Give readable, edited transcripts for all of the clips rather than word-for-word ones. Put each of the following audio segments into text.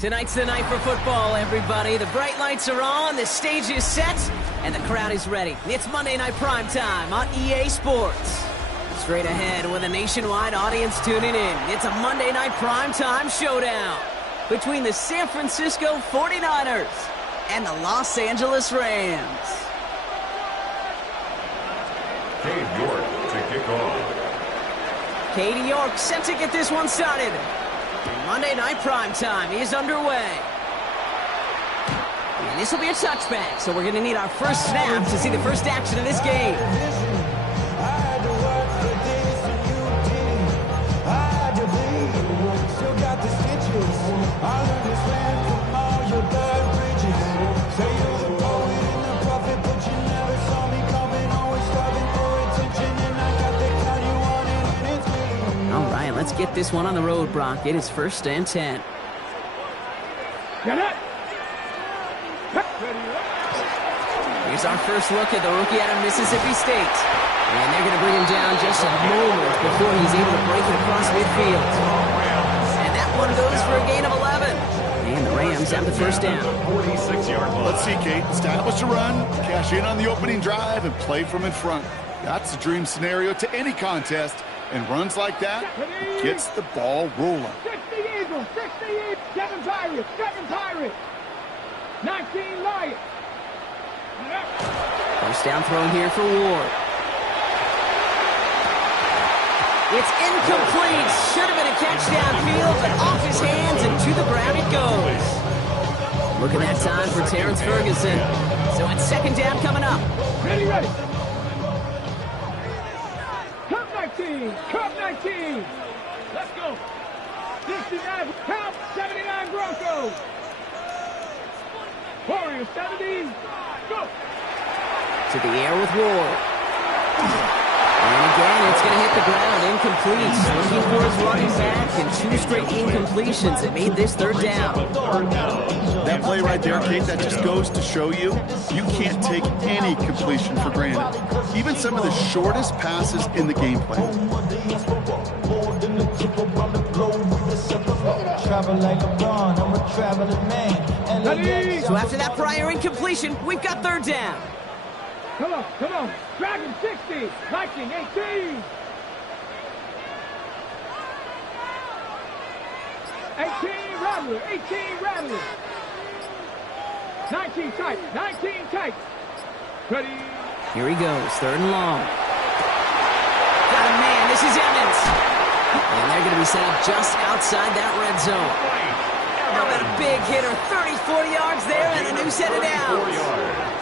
Tonight's the night for football, everybody. The bright lights are on, the stage is set, and the crowd is ready. It's Monday Night Primetime on EA Sports. Straight ahead with a nationwide audience tuning in. It's a Monday Night Primetime showdown between the San Francisco 49ers and the Los Angeles Rams. Cade York to kick off. Cade York set to get this one started. Monday Night Primetime is underway. And this will be a touchback, so we're going to need our first snap to see the first action of this game. Let's get this one on the road, Brock. It is 1st and 10. Here's our first look at the rookie out of Mississippi State. And they're going to bring him down just a moment before he's able to break it across midfield. And that one goes for a gain of 11. And the Rams have the first down. 46-yard line. Let's see, Kate. Establish a run, cash in on the opening drive, and play from in front. That's the dream scenario to any contest. And runs like that gets the ball rolling. 60 Eagles, 60 Eagles, 7 Pirates, 7 Pirates, 19 Lions. First down throw here for Ward. It's incomplete. Should have been a catch downfield, but off his hands and to the ground it goes. Look at that time for Terrence Ferguson. So it's 2nd down coming up. Ready, ready. Cup 19. Let's go. 69, count, 79 Broncos. Warriors, 70. Go. To the air with Ward. And again, it's going to hit the ground. Incomplete. Looking for his running back, and 2 straight incompletions that made this 3rd down. That play right there, Kate, that just goes to show you can't take any completion for granted. Even some of the shortest passes in the game plan. So after that prior incompletion, we've got 3rd down. Come on. Dragon 60, Viking 18. 18 Rattler. 19 tight. Ready. Here he goes, 3rd and long. Got a man, this is Evans. And they're going to be set up just outside that red zone. How about a big hitter, 30-40 yards there, and a new set of downs.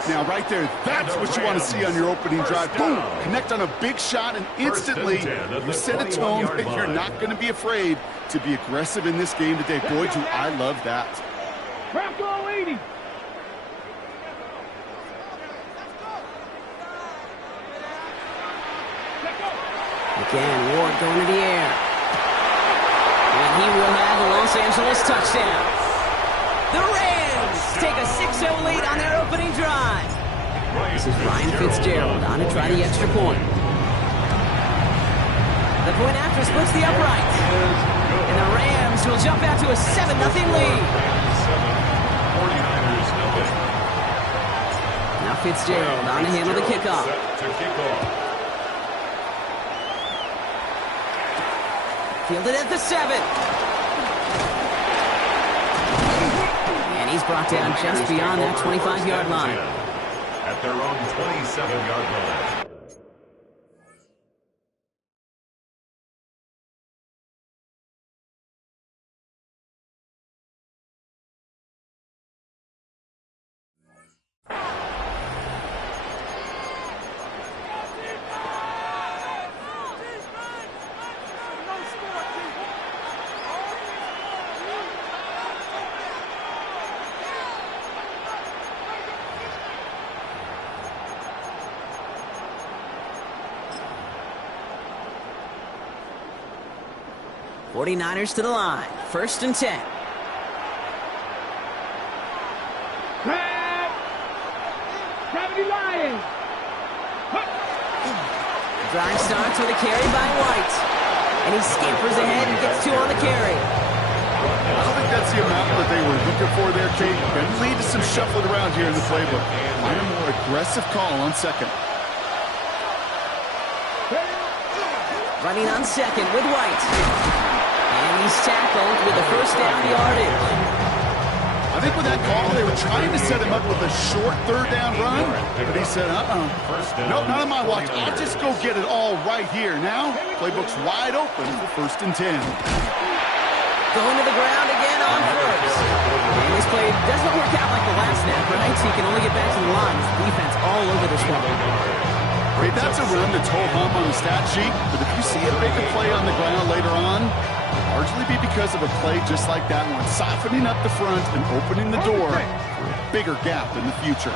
Now, right there, that's what you want to see on your opening drive. Boom! Connect on a big shot, and instantly you set a tone that you're not going to be afraid to be aggressive in this game today. Boy, do I love that. Bronco 80. Again, Ward going to the air. And he will have a Los Angeles touchdown. The Rams take a 6-0 lead on their opening drive. This is Ryan Fitzgerald on to try the extra point. The point after splits the uprights. And the Rams will jump out to a 7-0 lead. Now Fitzgerald on to handle the kickoff. Fielded at the 7. And he's brought down just beyond that 25-yard line. At their own 27-yard line. 49ers to the line. 1st and 10. Grab. 70 Lions. Drive starts with a carry by White. And he scampers ahead and gets 2 on the carry. I don't think that's the amount that they were looking for there, Kate. Going to lead to some shuffling around here in the playbook. Find a more aggressive call on 2nd. Running on 2nd with White. And he's tackled with the 1st down yardage. I think with that call, they were trying to set him up with a short 3rd down run. But he said, nope, not on my watch. I'll just go get it all right here. Now, playbook's wide open for 1st and 10. Going to the ground again on 1st. And this play doesn't work out like the last snap, right? So he can only get back to the line. Defense all over this one. Great, that's a run that's ho-hum on the stat sheet. But if you see a bigger play on the ground later on, largely be because of a play just like that one, softening up the front and opening the door for a bigger gap in the future.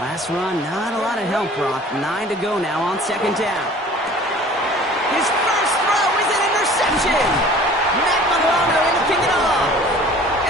Last run, not a lot of help, Brock. 9 to go now on 2nd down. His first throw is an interception. Matt Milano in to pick it off.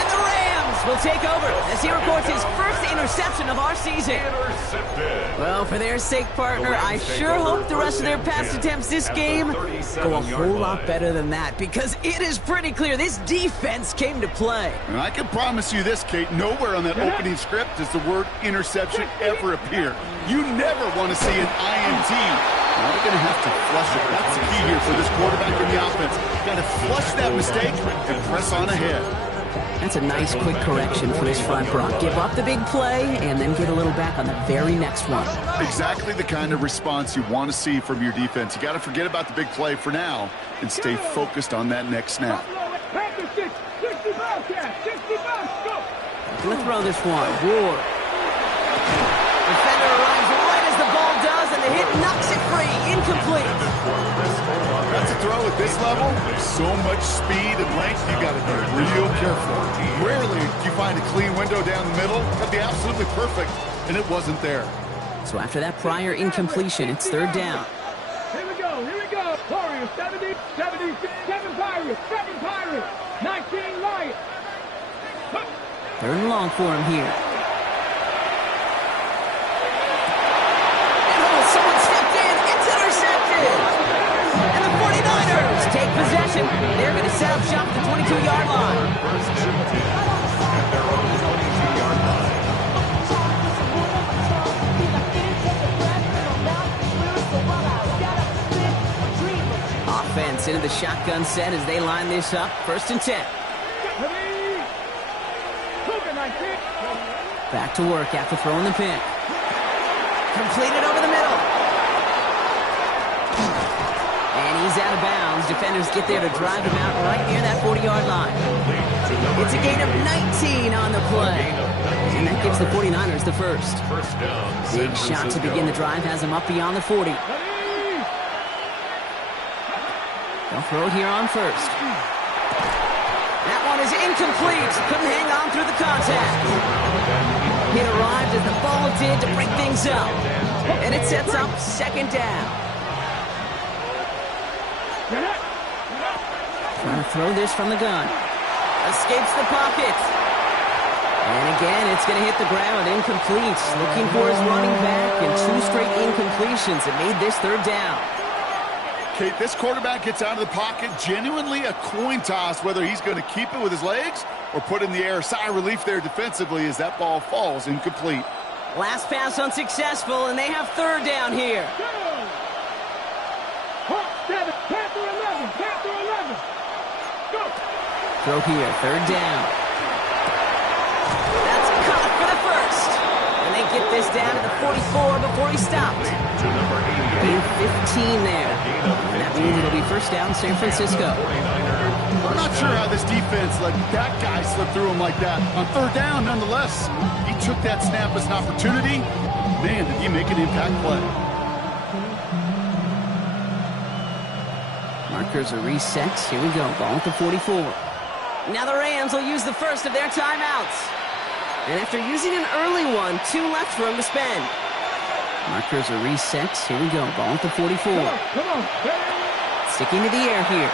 And the Rams will take over as he records his first interception of our season. Intercepted. Well, for their sake, partner, I sure hope the rest of their pass attempts this game go a whole lot better than that, because it is pretty clear this defense came to play. And I can promise you this, Kate, nowhere on that opening script does the word interception ever appear. You never want to see an INT. Now they're going to have to flush it. That's the key here for this quarterback in the offense. Got to flush that mistake and press on ahead. That's a nice quick correction for this front, Brock. Give up the big play and then get a little back on the very next one. Exactly the kind of response you want to see from your defense. You got to forget about the big play for now and stay focused on that next snap. Gonna throw this one. Ward. Defender arrives right as the ball does, and the hit knocks it free. Incomplete. That's a throw at this level. So much speed and length, you got to be real careful. Rarely do you find a clean window down the middle. That'd be absolutely perfect, and it wasn't there. So after that prior incompletion, it's 3rd down. Here we go. Warriors, 70, 7 Pirates, 7 Pirates, 19 Lions. 3rd and long for him here. And someone stepped in. It's intercepted. And the 49ers take possession. They're going to set up shop at the 22-yard line. Offense into the shotgun set as they line this up. 1st and 10. Back to work after throwing the pick. Completed over the middle. And he's out of bounds. Defenders get there to drive him out right near that 40-yard line. It's a gain of 19 on the play. And that gives the 49ers the first. Big shot to begin the drive has him up beyond the 40. They'll throw it here on 1st. That one is incomplete. Couldn't hang on through the contact. It arrived as the ball did to break things up. And it sets up 2nd down. Trying to throw this from the gun. Escapes the pocket. And again, it's going to hit the ground. Incomplete. Looking for his running back, and 2 straight incompletions. It made this 3rd down. Kate, this quarterback gets out of the pocket, genuinely a coin toss whether he's going to keep it with his legs or put it in the air. Sigh of relief there defensively as that ball falls incomplete. Last pass unsuccessful, and they have 3rd down here. Panther 11. Go. Throw here, 3rd down. That's caught for the 1st. And they get this down to the 44 before he stopped. Gain 15 there. And that means it'll be 1st down, San Francisco. I'm not sure how this defense let that guy slip through him like that. On 3rd down, nonetheless, he took that snap as an opportunity. Man, did he make an impact play. Markers are reset. Here we go. Ball at the 44. Now the Rams will use the first of their timeouts. And after using an early one, 2 left for him to spend. Markers are reset. Here we go. Ball at the 44. Come on. Sticking to the air here.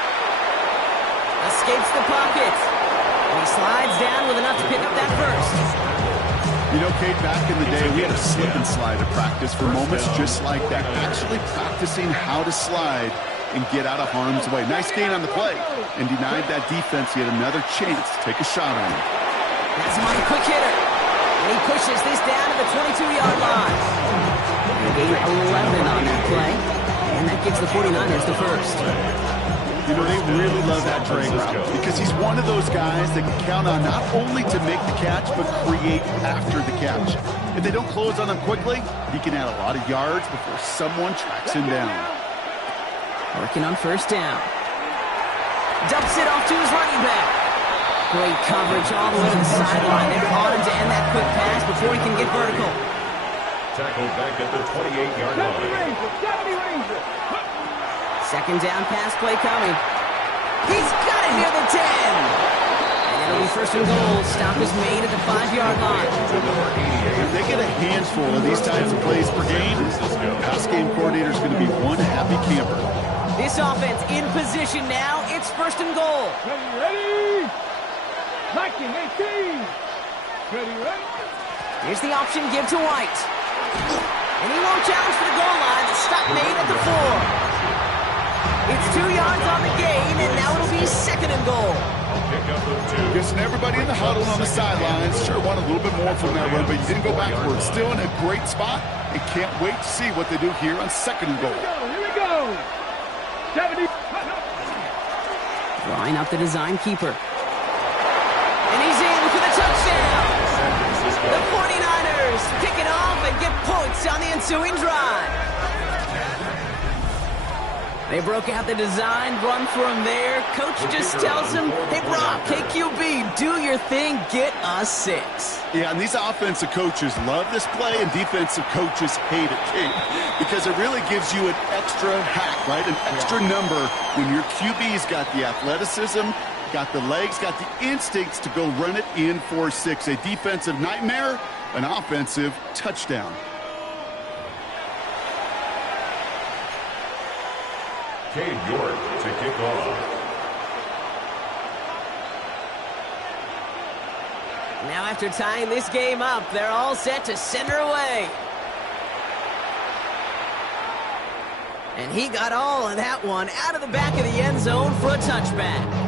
escapes the pocket. And he slides down with enough to pick up that first. You know, Kate, back in the day, we had a slip and slide at practice for moments just like that. Actually practicing how to slide and get out of harm's way. Nice gain on the play, and denied that defense yet another chance to take a shot on him. That's a mighty quick hitter. And he pushes this down to the 22-yard line. They gain 11 on that play, and that gives the 49ers the first. You know, they really love that drag route because he's one of those guys that can count on not only to make the catch, but create after the catch. If they don't close on him quickly, he can add a lot of yards before someone tracks him down. Working on first down. Dumps it off to his running back. Great coverage all the way to the sideline. They're on him to end that quick pass before he can get vertical. Tackled back at the 28-yard line. Second down pass play coming. He's got it near the 10. And it'll be first and goal. Stop is made at the 5-yard line. If they get a handful of these types of plays per game, the pass game coordinator is going to be one happy camper. This offense in position now. It's first and goal. Ready? 19, 18. Ready? Here's the option give to White. And he won't challenge for the goal line. The stop made at the 4. It's 2 yards on the gain, and now it'll be second and goal. Guessing everybody in the huddle on the sidelines sure want a little bit more from that run, but you didn't go backwards. Still in a great spot, and can't wait to see what they do here on second and goal. Here we go. 70. Line up the design keeper. And he's in for the touchdown. The 49ers pick it off and get points on the ensuing drive. They broke out the design run for him there. Coach just tells him, hey, Brock, KQB, do your thing, get us 6. Yeah, and these offensive coaches love this play, and defensive coaches hate it, Kate, because it really gives you an extra hack, right? An extra number when your QB's got the athleticism, got the legs, got the instincts to go run it in for 6. A defensive nightmare, an offensive touchdown. Cade York to kick off. Now after tying this game up, they're all set to send her away. And he got all of that one out of the back of the end zone for a touchback.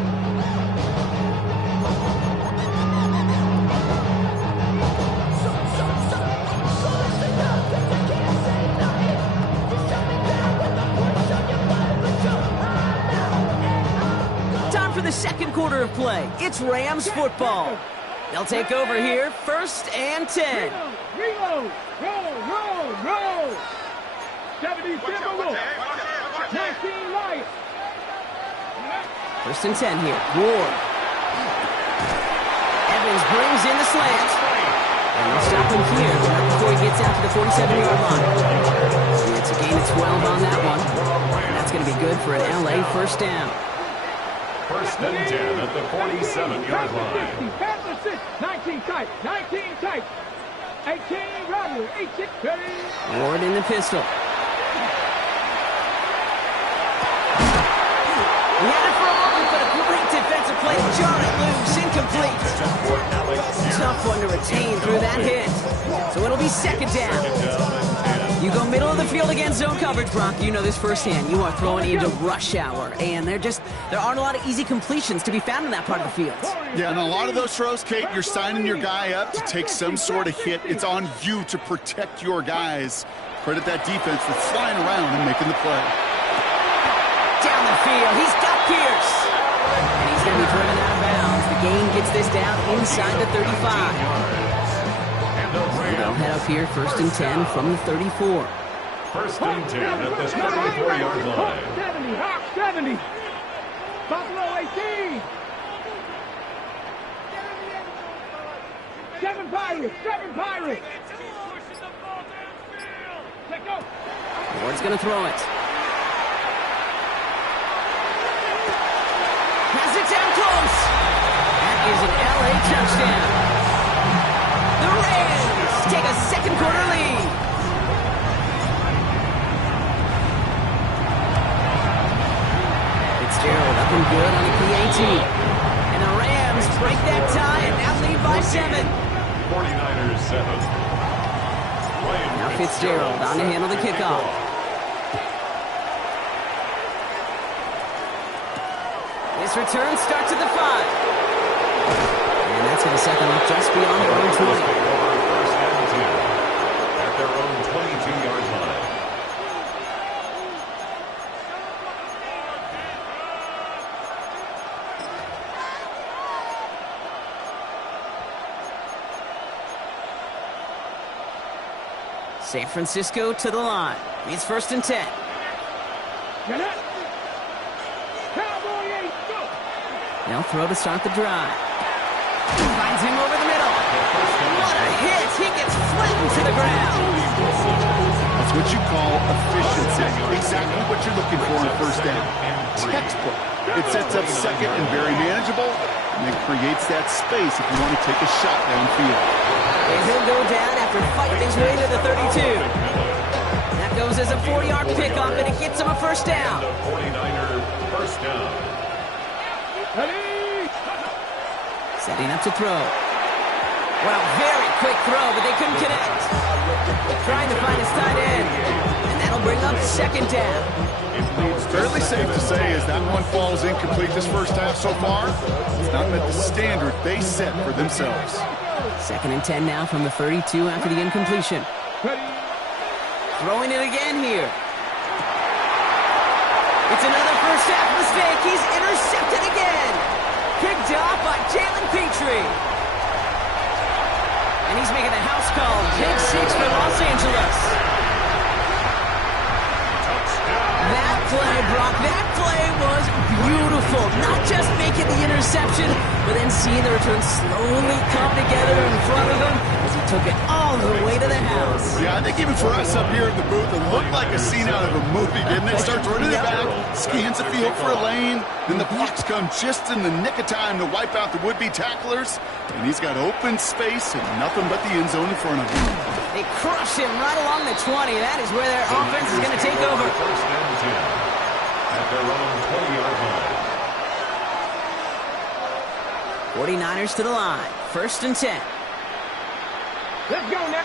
For the second quarter of play, it's Rams football. They'll take over here, first and 10. Reload, roll. 70, roll. 19 right. First and 10 here. Ward. Evans brings in the slant. And they'll stop him here right before he gets out to the 47-yard line. It's a gain of 12 on that one. And that's going to be good for an LA first down. First and 10 at the 47-yard line. 19 tight. 18 Robert. 18. Ward in the pistol. He had it for a moment, but a great defensive play to jar it loose. Incomplete. Tough one to retain through that hit. So it'll be second down. You go middle of the field against zone coverage, Brock. You know this firsthand. You are throwing into rush hour, and there aren't a lot of easy completions to be found in that part of the field. Yeah, and a lot of those throws, Kate, you're signing your guy up to take some sort of hit. It's on you to protect your guys. Credit that defense for flying around and making the play. Down the field, he's got Pierce. And he's going to be driven out of bounds. The gain gets this down inside the 35. They'll head up here, first and 10 from the 34. First and 10 at the 34-yard line. 70. Buffalo 18. 7 Pirates. Let go. Ward's going to throw it. Has it down close. That is an LA touchdown. The Rams take a second quarter lead. Fitzgerald up and good on the PAT. 7. 49ers 7. Now Fitzgerald on to handle the kickoff. This return starts at the 5. And that's going to set them up just beyond their own 20. First and 10 at their own 22-yard line. San Francisco to the line. It's first and 10. They'll throw to start the drive. Finds him over the middle. What a hit! He gets flattened to the ground. That's what you call efficiency. Exactly what you're looking for in first down. Textbook. It sets up second and very manageable, and then creates that space if you want to take a shot downfield. And he'll go down after fighting his way to the 32. That goes as a 4-yard pickup, and it gets him a first down. The 49er first down. Setting up to throw. Well, very quick throw, but they couldn't connect. Trying to find his tight end. And that'll bring up second down. Fairly safe to say as that one falls incomplete this first half so far, it's not met the standard they set for themselves. Second and 10 now from the 32 after the incompletion. Throwing it again here. It's another first half mistake. He's intercepted again. Picked off by Jalen Petrie. And he's making the house call. Pick 6 for Los Angeles. That play, Brock, that play was beautiful. Not just making the interception, but then seeing the return slowly come together in front of him as he took it all the way to the house. Yeah, I think even for us up here in the booth, it looked like a scene out of a movie, didn't it? Starts running it back, scans the field for a lane, then the blocks come just in the nick of time to wipe out the would-be tacklers, and he's got open space and nothing but the end zone in front of him. They crush him right along the 20. That is where their offense is going to take over. First and 10 at their own 20-yard line. 49ers to the line. First and 10. Let's go now.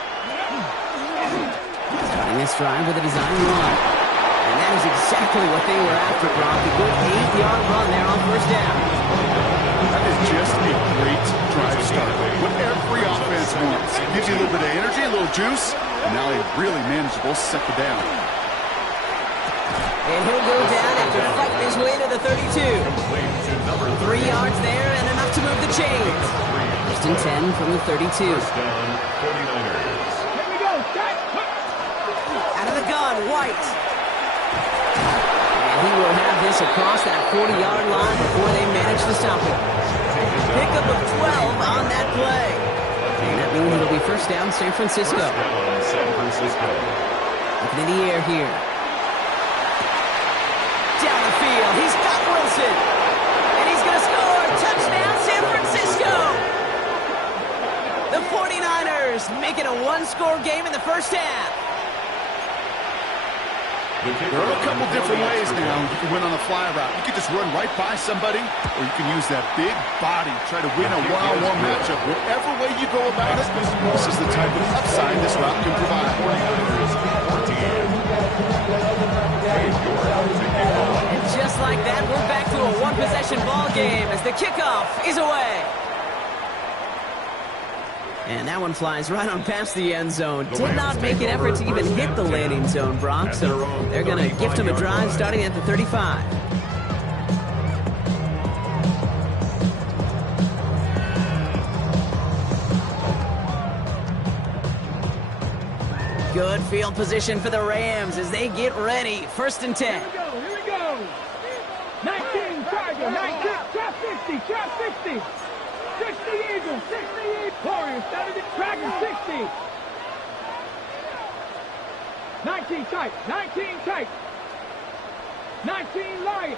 Starting this drive with a design run. And that is exactly what they were after, Brock. A good 8-yard run there on first down. That is just a great drive start. What every offense wants. Gives you a little bit of energy, a little juice, and now a really manageable second down. And he'll go down after fighting his way to the 32. 3 yards there and enough to move the chains. First and 10 from the 32. First down, 49ers. Here we go. Out of the gun, White. And he will have this across that 40-yard line before they manage to stop him. Pickup of 12 on that play. And that means it'll be first down San Francisco. First down, San Francisco. Looking in the air here. Down the field, he's got Wilson. And he's going to score. Touchdown, San Francisco. The 49ers making a one-score game in the first half. There are a couple different ways now you can win on a fly route. You can just run right by somebody, or you can use that big body, try to win a one-on-one matchup. Whatever way you go about it, this is the type of upside this route can provide. And just like that, we're back to a one-possession ball game as the kickoff is away. And that one flies right on past the end zone. Did not make an effort to even hit the landing zone, Brock. So they're going to gift him a drive starting at the 35. Good field position for the Rams as they get ready. First and 10. Here we go. 19, Tiger, 19, trap 60, trap 60. 60 Eagles, 60 Eagles. Warriors, 70, Tracker 60. 19 tight, 19 tight. 19 Lions.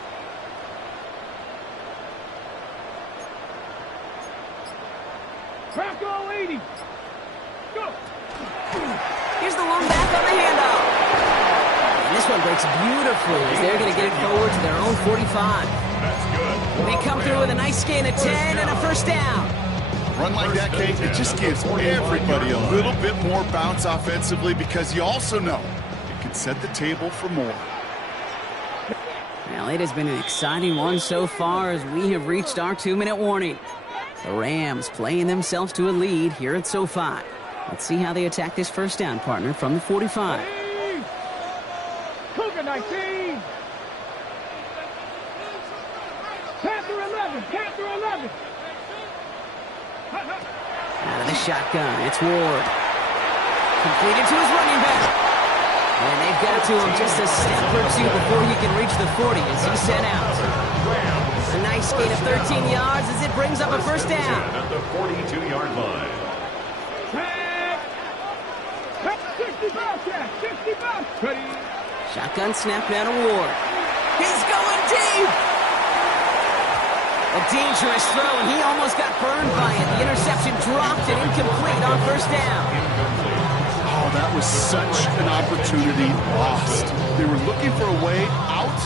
Tracker 80. Go. Here's the one back on the handoff. And this one breaks beautifully as they're going to get it forward to their own 45. That's good. They come through with a nice gain of 10 and a first down. run like that, Kate, it just gives everybody a little bit more bounce offensively because you also know it can set the table for more. Well, it has been an exciting one so far as we have reached our 2-minute warning. The Rams playing themselves to a lead here at SoFi. Let's see how they attack this first down, partner, from the 45. Cougar 19. Panther 11. Panther 11. Out of the shotgun, it's Ward. Completed to his running back. And they've got to him just a step or two before he can reach the 40 as he's sent out. A nice gain of 13 yards as it brings up a first down. At the 42-yard line. 65. Ready. Shotgun snap down to Ward. He's going deep. A dangerous throw, and he almost got burned by it. The interception dropped and incomplete on first down. Oh, that was such an opportunity lost. They were looking for a way out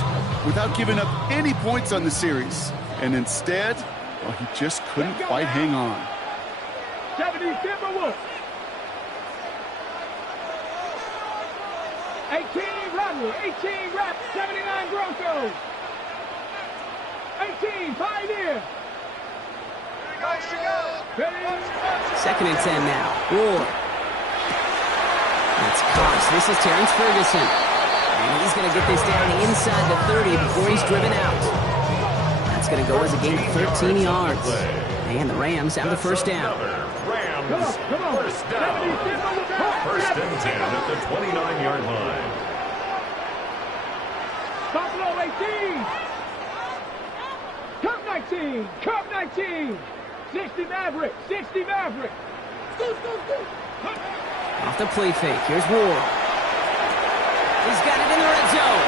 without giving up any points on the series. And instead, well, he just couldn't quite hang on. 70 Timberwolves. 18 Rodwell. 18 Rap. 79 Broncos. 18 Pioneer. Second and 10 now. Ward. That's Cox. This is Terrence Ferguson. And he's going to get this down inside the 30 before he's driven out. That's going to go as a gain of 13 yards. And the Rams have the first down. Rams, first down. First and 10 at the 29-yard line. Buffalo 18. Cup 19. Cup 19. 60 Maverick. 60 Maverick. Off the play fake. Here's Ward. He's got it in the red zone.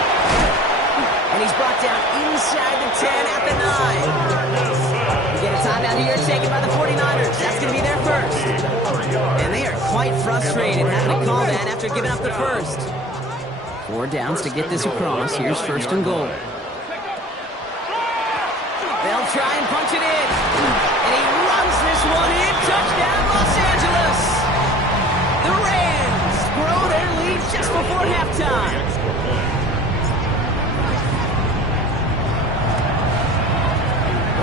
And he's brought down inside the 10 at the 9. We get a timeout here taken by the 49ers. That's going to be their first. And they are quite frustrated having to call that after giving up the first. 4 downs to get this across. Here's first and goal. They'll try and punch it in. And he runs this one in. Touchdown, Los Angeles. The Rams grow their lead just before halftime.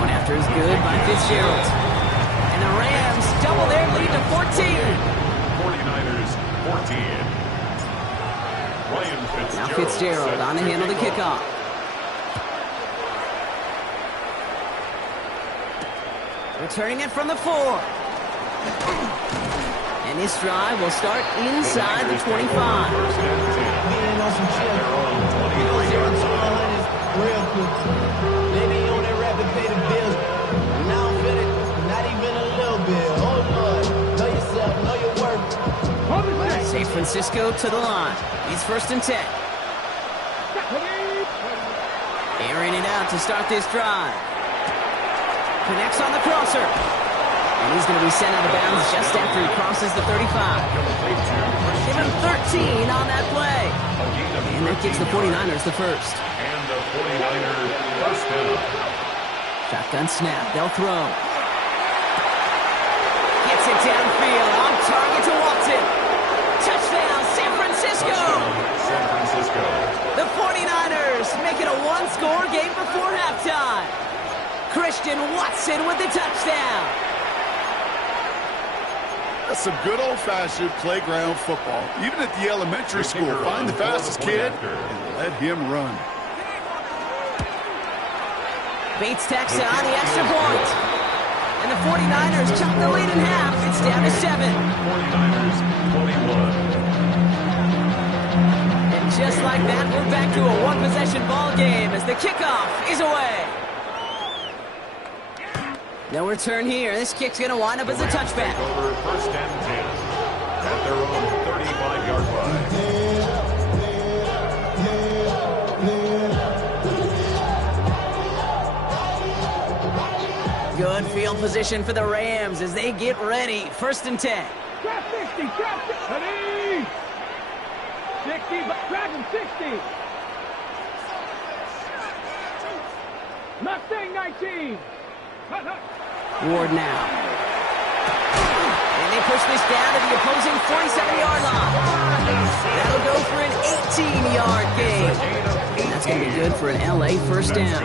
One after is good by Fitzgerald. And the Rams double their lead to 14. 49ers 14. Ryan Fitzgerald. Now Fitzgerald on to handle the kickoff. Returning it from the 4. And this drive will start inside the 25. Real quick. They be on that rapid pay the bills. Now I'm fit it, not even a little bit. Oh Lord, know yourself, know your worth. San Francisco to the line. He's first and 10. Airing it out to start this drive. Connects on the crosser. And he's going to be sent out of bounds just after he crosses the 35. Give him 13 on that play. And that gives the 49ers the first. And the 49ers first down. Shotgun snap. They'll throw. Gets it downfield. On target to Watson. Touchdown, San Francisco. San Francisco. The 49ers make it a one-score game before halftime. Christian Watson with the touchdown. That's some good old-fashioned playground football. Even at the elementary school, find the fastest kid and let him run. Bates tacks on the extra point. And the 49ers chop the lead in half. It's down to 7. 49ers 21. And just like that, we're back to a one-possession ball game as the kickoff is away. No return here. This kick's going to wind up as a touchback. Over first and 10 at their own 35-yard line. Good field position for the Rams as they get ready. First and 10. Trap 60, trap 60. 60, Dragon 60. Mustang 19. Ward now. And they push this down to the opposing 47-yard line. That'll go for an 18-yard gain. And that's going to be good for an LA first down.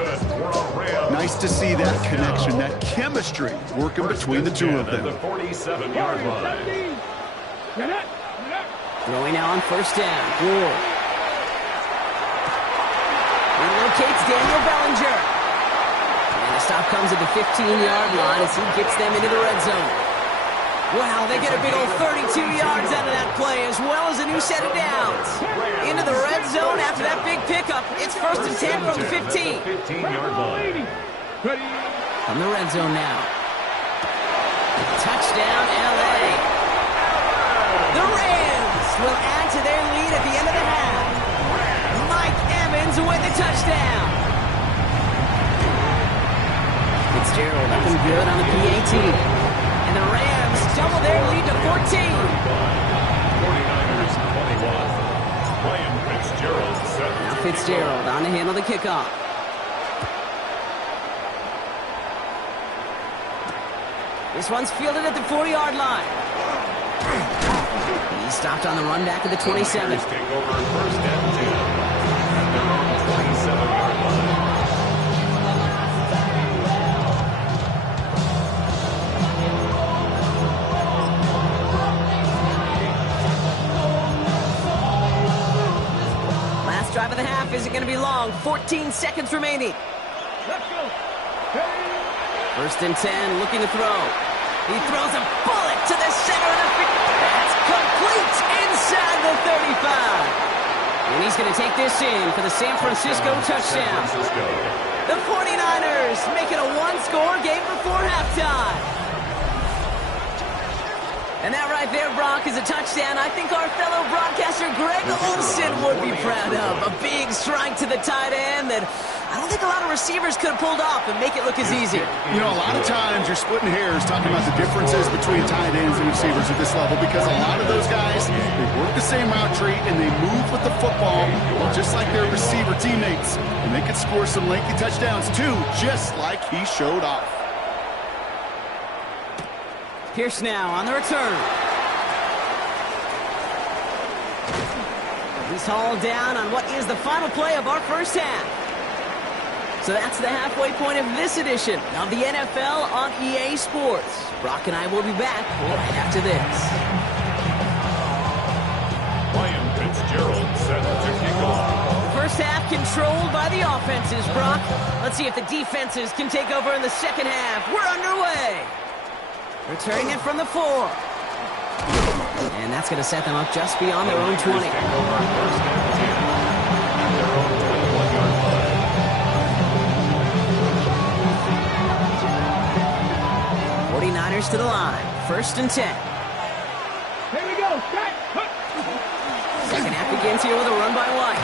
Nice to see that connection, that chemistry working between the two of them. The 47-yard line. Throwing now on first down. Ward. Relocates Daniel Bellinger. And the stop comes at the 15-yard line as he gets them into the red zone. Wow, they get a big old 32 yards out of that play, as well as a new set of downs. Into the red zone after that big pickup. It's first and 10 from the 15. 15-yard line. From the red zone now. Touchdown, LA. The Rams will add to their lead at the end of the half. Mike Evans with the touchdown. Fitzgerald up and good on the PAT. And the Rams double their lead to 14. 49ers 21. Ryan Fitzgerald set. Now Fitzgerald on to handle the kickoff. This one's fielded at the 40-yard line. He stopped on the run back at the 27. Take over first and 10 at their own 27-yard line. Last drive of the half isn't going to be long. 14 seconds remaining. Let's go. First and 10, looking to throw. He throws a bullet to the center of the field. That's complete inside the 35. And he's going to take this in for the San Francisco touchdown. The 49ers make it a one-score game before halftime. And that right there, Brock, is a touchdown I think our fellow broadcaster Greg Olsen would be proud of. A big strike to the tight end that I don't think a lot of receivers could have pulled off and make it look as easy. You know, a lot of times you're splitting hairs talking about the differences between tight ends and receivers at this level because a lot of those guys, they work the same route tree and they move with the football just like their receiver teammates. And they could score some lengthy touchdowns too, just like he showed off. Pierce now on the return. He's hauled down on what is the final play of our first half. So that's the halfway point of this edition of the NFL on EA Sports. Brock and I will be back right after this. Ryan Fitzgerald set to kick off. First half controlled by the offenses, Brock. Let's see if the defenses can take over in the second half. We're underway. Returning it from the 4. And that's going to set them up just beyond their own 20. 49ers to the line. First and 10. Here we go. Second half begins here with a run by White.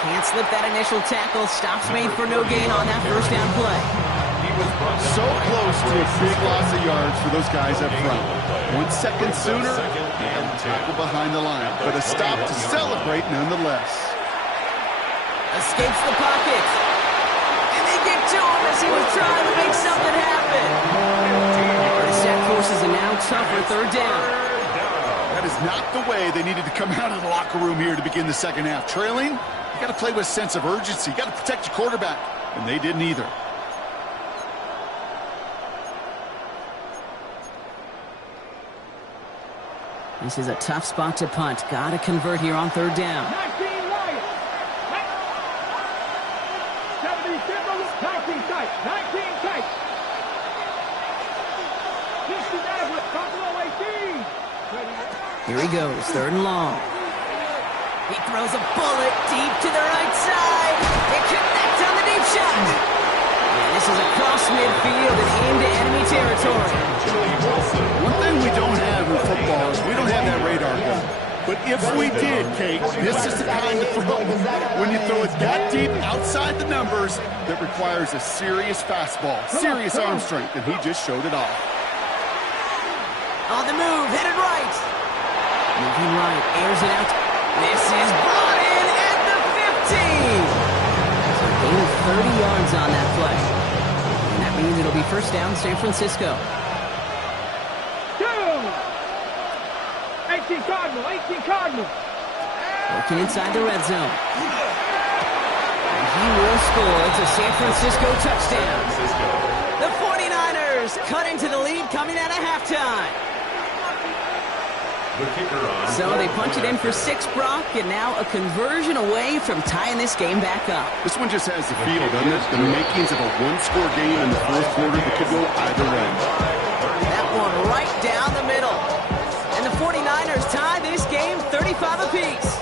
Can't slip that initial tackle. Stops made for no gain on that first down play. So close to a big loss of yards for those guys up front. 1 second sooner, and tackle behind the line. But a stop to celebrate nonetheless. Escapes the pocket. And they get to him as he was trying to make something happen. The set forces a now tougher third down. That is not the way they needed to come out of the locker room here to begin the second half. Trailing, you got to play with a sense of urgency. You got to protect your quarterback. And they didn't either. This is a tough spot to punt. Got to convert here on third down. 19 right. 70 simple. 19 tight. 19 tight. 69 with Buffalo 18. Here he goes, third and long. He throws a bullet deep to the right side. It connects on the deep shot. And this is across midfield and into enemy territory. One thing we don't have in football is we don't have that radar gun. But if we did, Kate, this is the kind of throw when you throw it that deep outside the numbers that requires a serious fastball, serious arm strength, and he just showed it off. On the move, headed right. Moving right, airs it out. This is brought in at the 15. So a gain of 30 yards on that play. And that means it'll be first down San Francisco. 2. 18 Cardinal, 18 Cardinal. Working inside the red zone. And he will score. It's a San Francisco touchdown. The 49ers cut into the lead coming out of halftime. So they punch it in for 6, Brock, and now a conversion away from tying this game back up. This one just has the feel, doesn't it? The makings of a one-score game in the fourth quarter that could go either way. That one right down the middle. And the 49ers tie this game 35 apiece.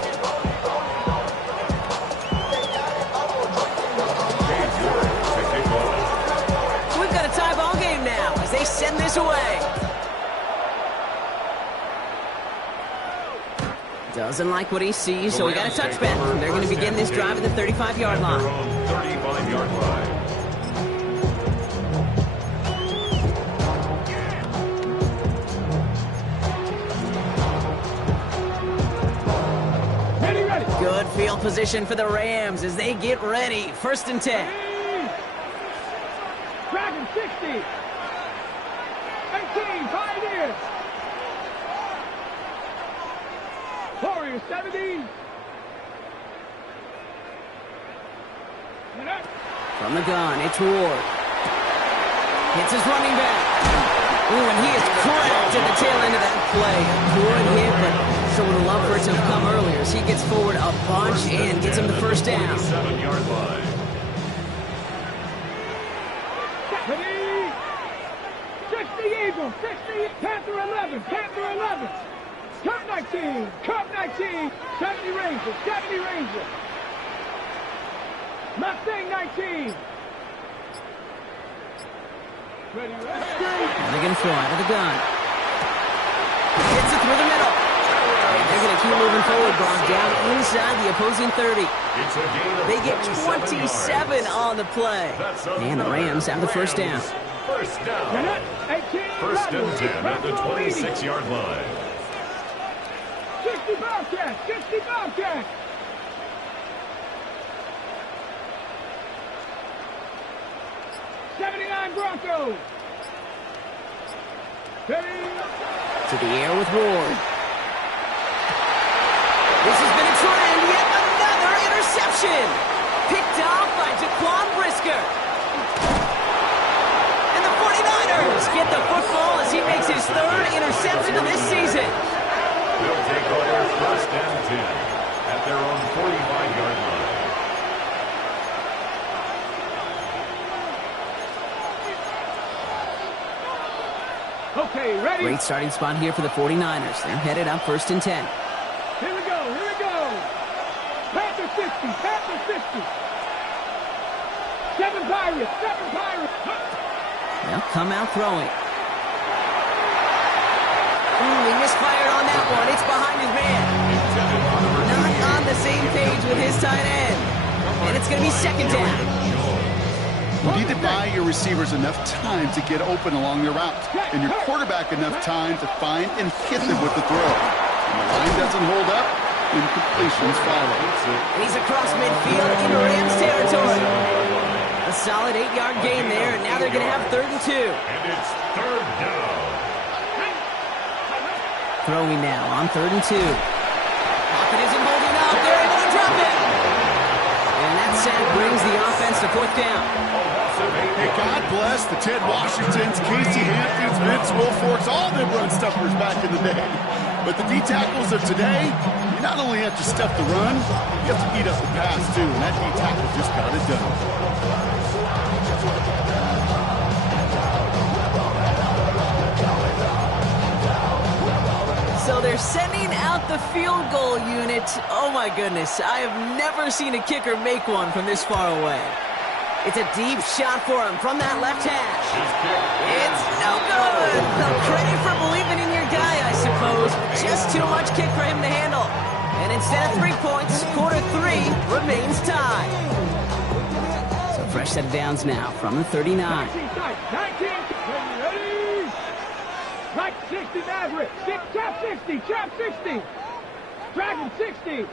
We've got a tie ball game now as they send this away. Doesn't like what he sees, so we got a touchback. They're going to begin this drive at the 35-yard line. 35-yard line. Good field position for the Rams as they get ready. 1st and 10. Dragon 60. 18, Pioneers. Warriors 70. From the gun, it's Ward. Hits his running back. Ooh, and he is cracked at the tail end of that play. Good hit, but so would love for it to have come earlier as he gets forward a bunch and gets him the first down. 7-yard line. 60 Eagles, 60 Panther 11, Panther 11. Cup 19, Cup 19, 70 Rangers, 70 Rangers. Mustang 19. Ready, ready. They're going to throw out of the gun. Hits it through the middle. They're going to keep moving forward, Brock, down inside the opposing 30. They get 27 on the play. And the Rams have the first down. First down. 1st and 10 at the 26-yard line. 60 Bobcats, 60 Bobcats. Broncos. To the air with Ward. This has been a trend. Yet another interception. Picked off by Jaquan Brisker. And the 49ers get the football as he makes his 3rd interception of this season. They'll take over 1st and 10 at their own 45-yard line. Okay, ready? Great starting spot here for the 49ers. They're headed up 1st and 10. Here we go, here we go. Panther 50, Panther 50. 7 Pirates, 7 Pirates. They'll come out throwing. Ooh, he misfired on that one. It's behind his man. Not on the same page with his tight end. And it's going to be 2nd down. You need to buy your receivers enough time to get open along their route, and your quarterback enough time to find and hit them with the throw. When the line doesn't hold up, incompletions follow. And he's across midfield in Rams territory. A solid 8-yard gain there, and now they're going to have 3rd and 2. And it's 3rd down. Throwing now on 3rd and 2. Pocket isn't holding up. They're able to drop it. And that sack brings the offense to 4th down. Hey, God bless the Ted Washingtons, Casey Hamptons, Vince Wilforks, all them run stuffers back in the day. But the D-tackles of today, you not only have to stuff the run, you have to eat up the pass, too. And that D-tackle just got it done. So they're sending out the field goal unit. Oh, my goodness. I have never seen a kicker make one from this far away. It's a deep shot for him from that left hash. It's no good. Well, credit for believing in your guy, I suppose. Just too much kick for him to handle. And instead of 3 points, quarter 3 remains tied. So fresh set of downs now from the 39. 19, ready? Right 60 Maverick. Trap 60, trap 60. Dragon 60.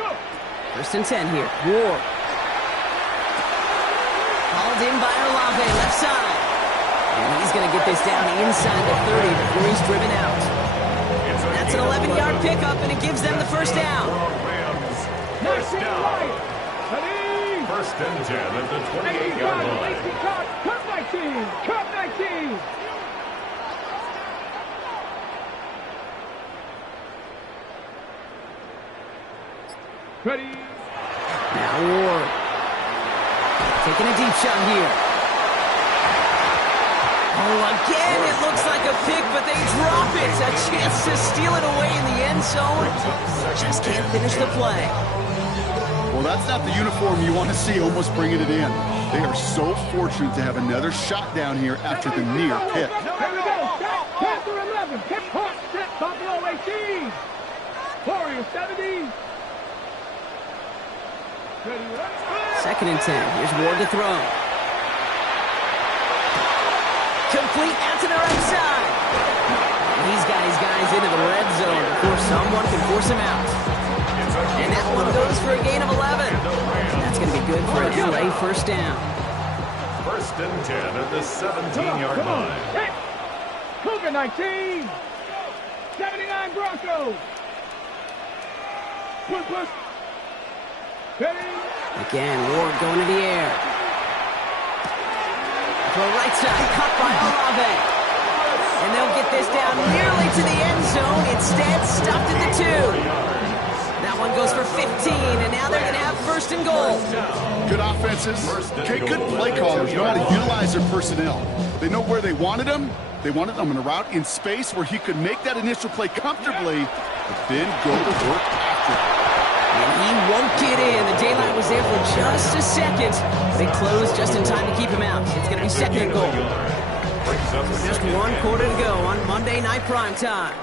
Go. 1st and 10 here. Ward. Hauled in by Olave, left side. And And he's going to get this down inside the 30 before he's driven out. That's an 11-yard pickup, and it gives them the first down. First down. First and 10 at the 28-yard line. Cut 19. Cut 19. Ready. Now Ward. Taking a deep shot here. Oh, again, it looks like a pick, but they drop it. A chance to steal it away in the end zone. Just can't finish the play. Well, that's not the uniform you want to see almost bringing it in. They are so fortunate to have another shot down here after the near pick. Here we go. Panther 11. Pick hot. Set. Buffalo 18. Warrior 70. Second and 10. Here's Ward to throw. Complete out to the right side. He's got his guys into the red zone before someone can force him out. And that one goes for a gain of 11. That's going to be good for an LA first down. First and 10 at the 17-yard line. Hey. Cougar 19. 79 Broncos. Push. Ready. Again, Ward going to the air. To the right side, cut by Olave. And they'll get this down nearly to the end zone. Instead, stopped at the 2. That one goes for 15, and now they're going to have first and goal. Good offenses. Okay, good play callers know how to utilize their personnel. They know where they wanted them. They wanted them on a route in space where he could make that initial play comfortably, but then go to work after it. And he won't get in. The daylight was there for just a second. They closed just in time to keep him out. It's going to be second and goal. Just one quarter to go on Monday Night Primetime.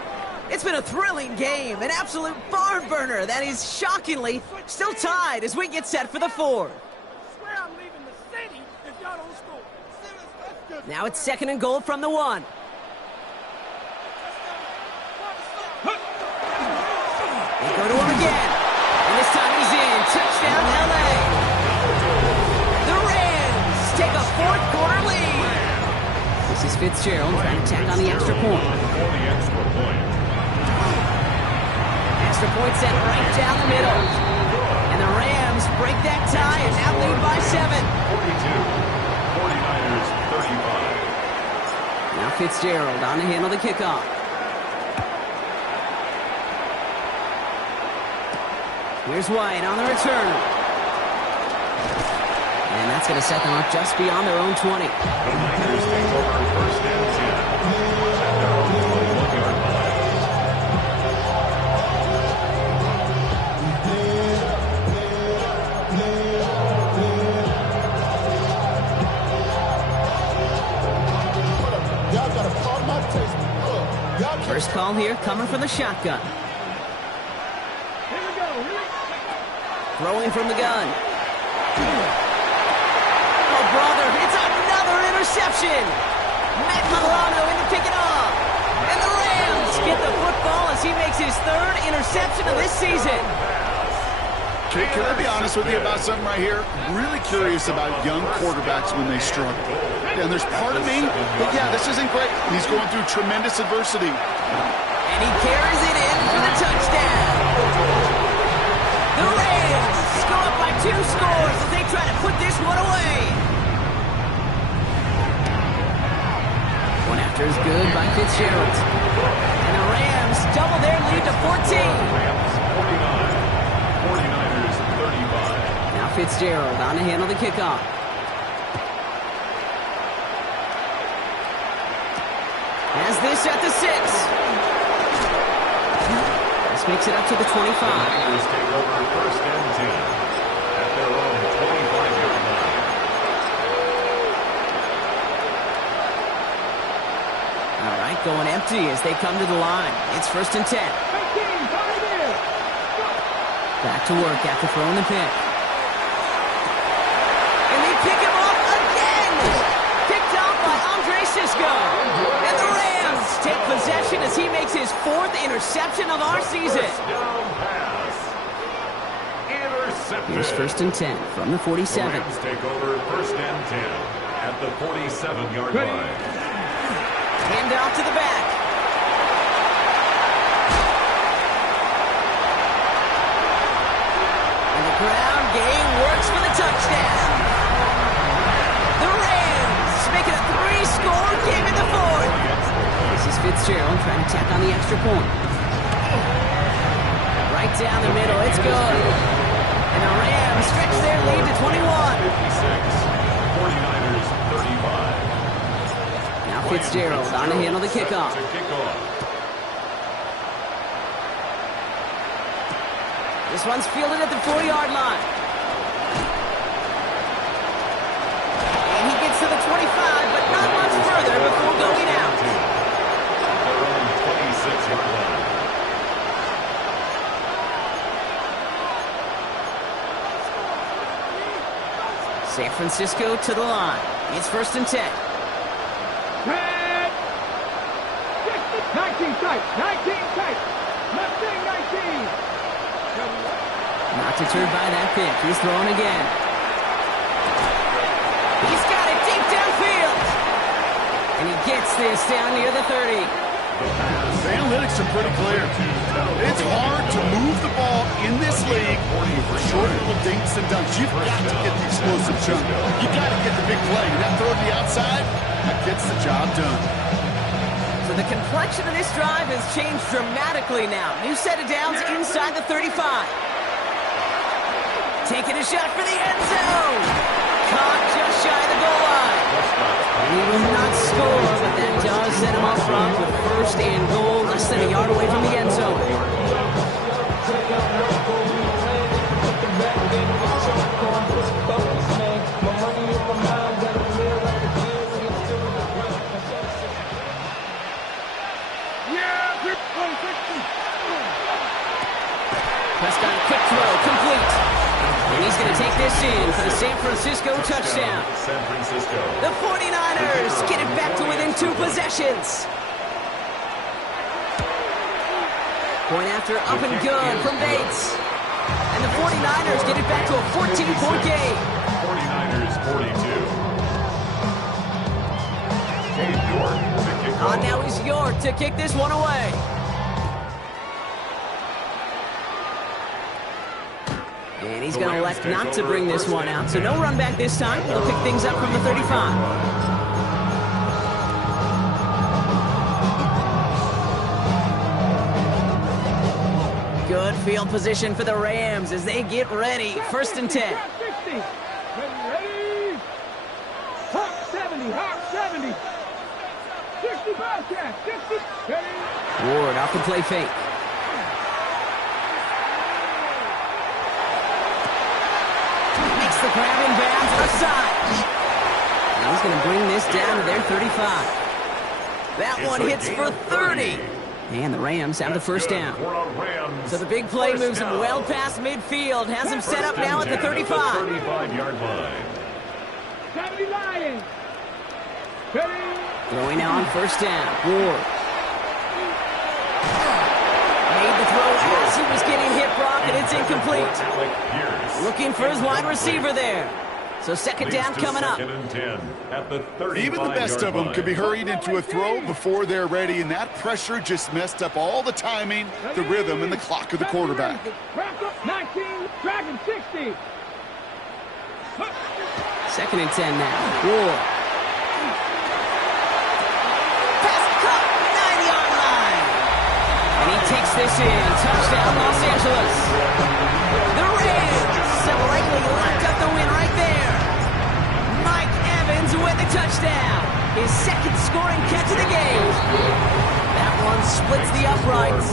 It's been a thrilling game, an absolute barn burner that is shockingly still tied as we get set for the fourth. Now it's second and goal from the 1. They go to him again. And this time he's in. Touchdown, LA. The Rams take a fourth-quarter lead. This is Fitzgerald trying to tack on the extra point. Extra point set right down the middle. And the Rams break that tie and now lead by 7. 42. 49ers 35. Now Fitzgerald on to handle the kickoff. Here's White on the return. And that's going to set them up just beyond their own 20. The Niners take over first and 10 at their own 21-yard line. First call here coming from the shotgun. Throwing from the gun. Oh, brother, it's another interception. Matt Milano in to pick it off. And the Rams get the football as he makes his 3rd interception of this season. Can I be honest with you about something right here? Really curious about young quarterbacks when they struggle. And there's part of me, but yeah, this isn't great. He's going through tremendous adversity. And he carries it in for the touchdown. The Rams go up by 2 scores as they try to put this one away. One after is good by Fitzgerald. And the Rams double their lead to 14. Rams 49. 49ers 35. Now Fitzgerald on to handle the kickoff. Has this at the 6. Makes it up to the 25. The Niners take over first and 10 at their own 25-yard line. All right, going empty as they come to the line. It's first and 10. Back to work after throwing the pick. And they pick him off again! Picked off by Andre Sisco. And the Rams take possession as he makes his 4th interception of our season. Here's first and 10 from the 47. The Rams take over first and 10 at the 47-yard line. Hand off to the back. And the ground game works for the touchdown. The Rams make it a 3-score game in the fourth. This is Fitzgerald trying to tack on the extra point. Right down the middle, it's good. And the Rams stretch their lead to 21. 49ers 35. Now Fitzgerald on to handle the kickoff. This one's fielded at the 40-yard line. And he gets to the 25, but not much further before going out. Their own 26-yard line. San Francisco to the line. It's 1st and 10. 19 tight. 19 tight. Mustang 19. Not deterred by that pick. He's throwing again. He's got it deep downfield. And he gets this down near the 30. The analytics are pretty clear. It's hard to move the ball in this league for short little dinks and dunks. You've got to get the explosive chunk. You've got to get the big play. And that throw to the outside, that gets the job done. So the complexion of this drive has changed dramatically now. New set of downs inside the 35. Taking a shot for the end zone. Caught just shy of the goal line. And he will not score, but that does set him up front with 1st and goal, less than a yard away from the end zone. Prescott, quick throw, complete. And he's going to take this in for the San Francisco touchdown. San Francisco. The 49ers get it back to within 2 possessions. Point after up and good from Bates. And the 49ers get it back to a 14-point game. 49ers 42. Cade York to kick off. Now is York to kick this one away. And he's going to elect not to bring this one out. So no run back this time. He'll pick things up from the 35. Good field position for the Rams as they get ready. 1st and 10. Ready? Hawk 70, Hawk 70. 60 Bobcat, 60. Ready? Ward off the play fake. Makes the grab in bounds left side. And he's going to bring this down to their 35. That one hits for 30. And the Rams have the 1st down. So the big play moves him well past midfield. Has him set up now at the 35. 35-yard line. 70 Lions. Ready? Throwing now on 1st down. Ward. Made the throw as he was getting hit, Brock, and it's incomplete. Looking for his wide receiver there. So 2nd down coming up. 2nd and 10 at the 35-yard Even the best of them could be hurried into a throw before they're ready, and that pressure just messed up all the timing, the rhythm, and the clock of the quarterback. 19, Dragon 60. 2nd and 10 now. Ward. Pass caught, 9-yard line. And he takes this in. Touchdown, Los Angeles. The Rams have likely locked up the win right there. Mike Evans with the touchdown. His 2nd scoring catch of the game. That one splits the uprights.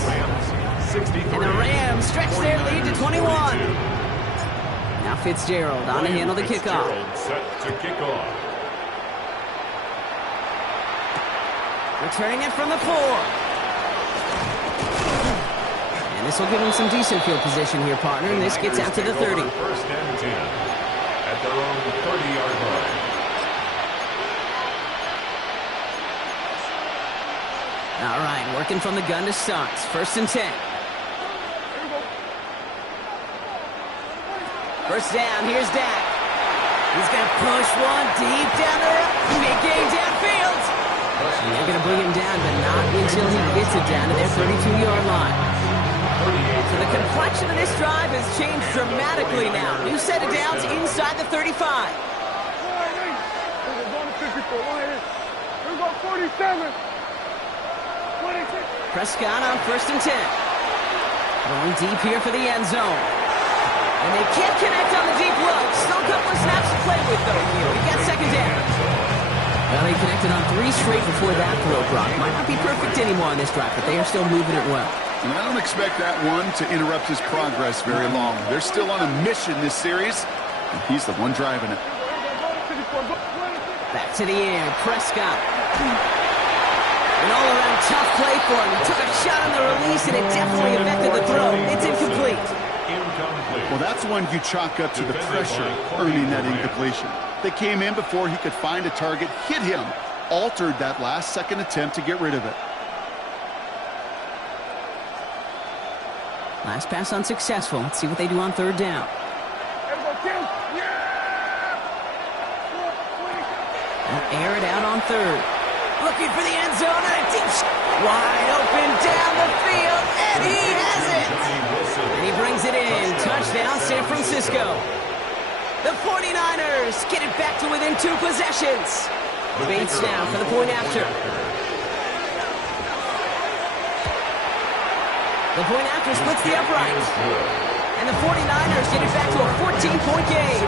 And the Rams stretch their lead to 21. Now Fitzgerald on to handle the kickoff. Set to kick off. Returning it from the 4. And this will give him some decent field position here, partner. And this gets out to the 30. 1st and 10 at their own 30-yard line. All right, working from the gun to start. 1st and 10. 1st down, here's Dak. He's going to push one deep down the big game downfield. They're going to bring him down, but not until he gets it down to their 32-yard line. So the complexion of this drive has changed dramatically now. New set of downs inside the 35. Prescott on 1st and 10. Going deep here for the end zone. And they can't connect on the deep look. Still a couple of snaps to play with, though, here. We've got 2nd down. Well, they connected on 3 straight before that throw, Brock. Might not be perfect anymore on this drive, but they are still moving it well. And I don't expect that one to interrupt his progress very long. They're still on a mission this series, and he's the one driving it. Back to the air, Prescott. An all-around tough play for him. He took a shot on the release, and it definitely affected the throw. It's incomplete. Well, that's one you chalk up to the pressure earning that incompletion. They came in before he could find a target, hit him, altered that last-second attempt to get rid of it. Last pass unsuccessful. Let's see what they do on 3rd down. They'll air it out on 3rd. Looking for the end zone and a deep wide open down the field, and he has it. And he brings it in. Touchdown, San Francisco. The 49ers get it back to within 2 possessions. Bates now for the point after. The point after splits the upright. And the 49ers get it back to a 14-point game.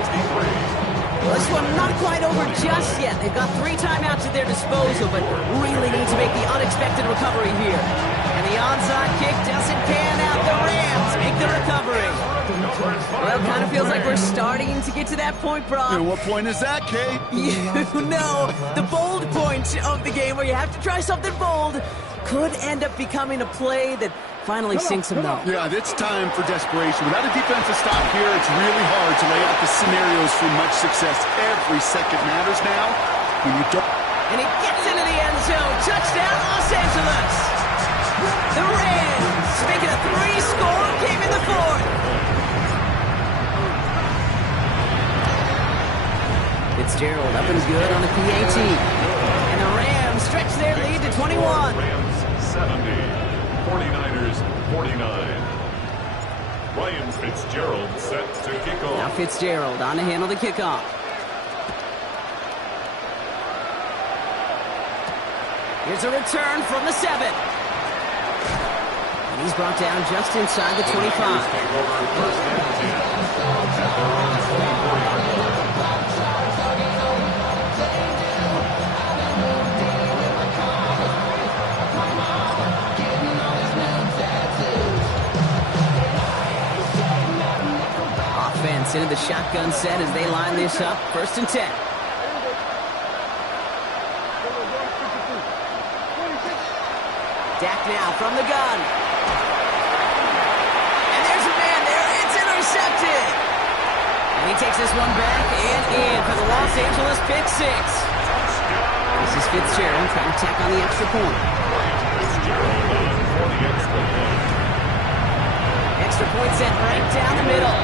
Well, this one not quite over just yet. They've got 3 timeouts at their disposal, but really need to make the unexpected recovery here. And the onside kick doesn't pan out. The Rams make the recovery. Well, it kind of feels like we're starting to get to that point, Brock. And what point is that, Kay? You know, the bold point of the game where you have to try something bold could end up becoming a play that finally sinks him, though. Yeah, it's time for desperation. Without a defensive stop here, it's really hard to lay out the scenarios for much success. Every second matters now. When you don't... And he gets into the end zone. Touchdown, Los Angeles. The Rams making a 3-score game in the 4th. Fitzgerald up and good on the PAT. And the Rams stretch their lead to 21. Rams 70, 49ers 49. Ryan Fitzgerald set to kick off. Now Fitzgerald on to handle the kickoff. Here's a return from the 7. And he's brought down just inside the 25. Into the shotgun set as they line this up. 1st and 10. Dak now from the gun. And there's a man there. It's intercepted. And he takes this one back and in for the Los Angeles pick 6. This is Fitzgerald trying to tack on the extra point. Extra point set right down the middle.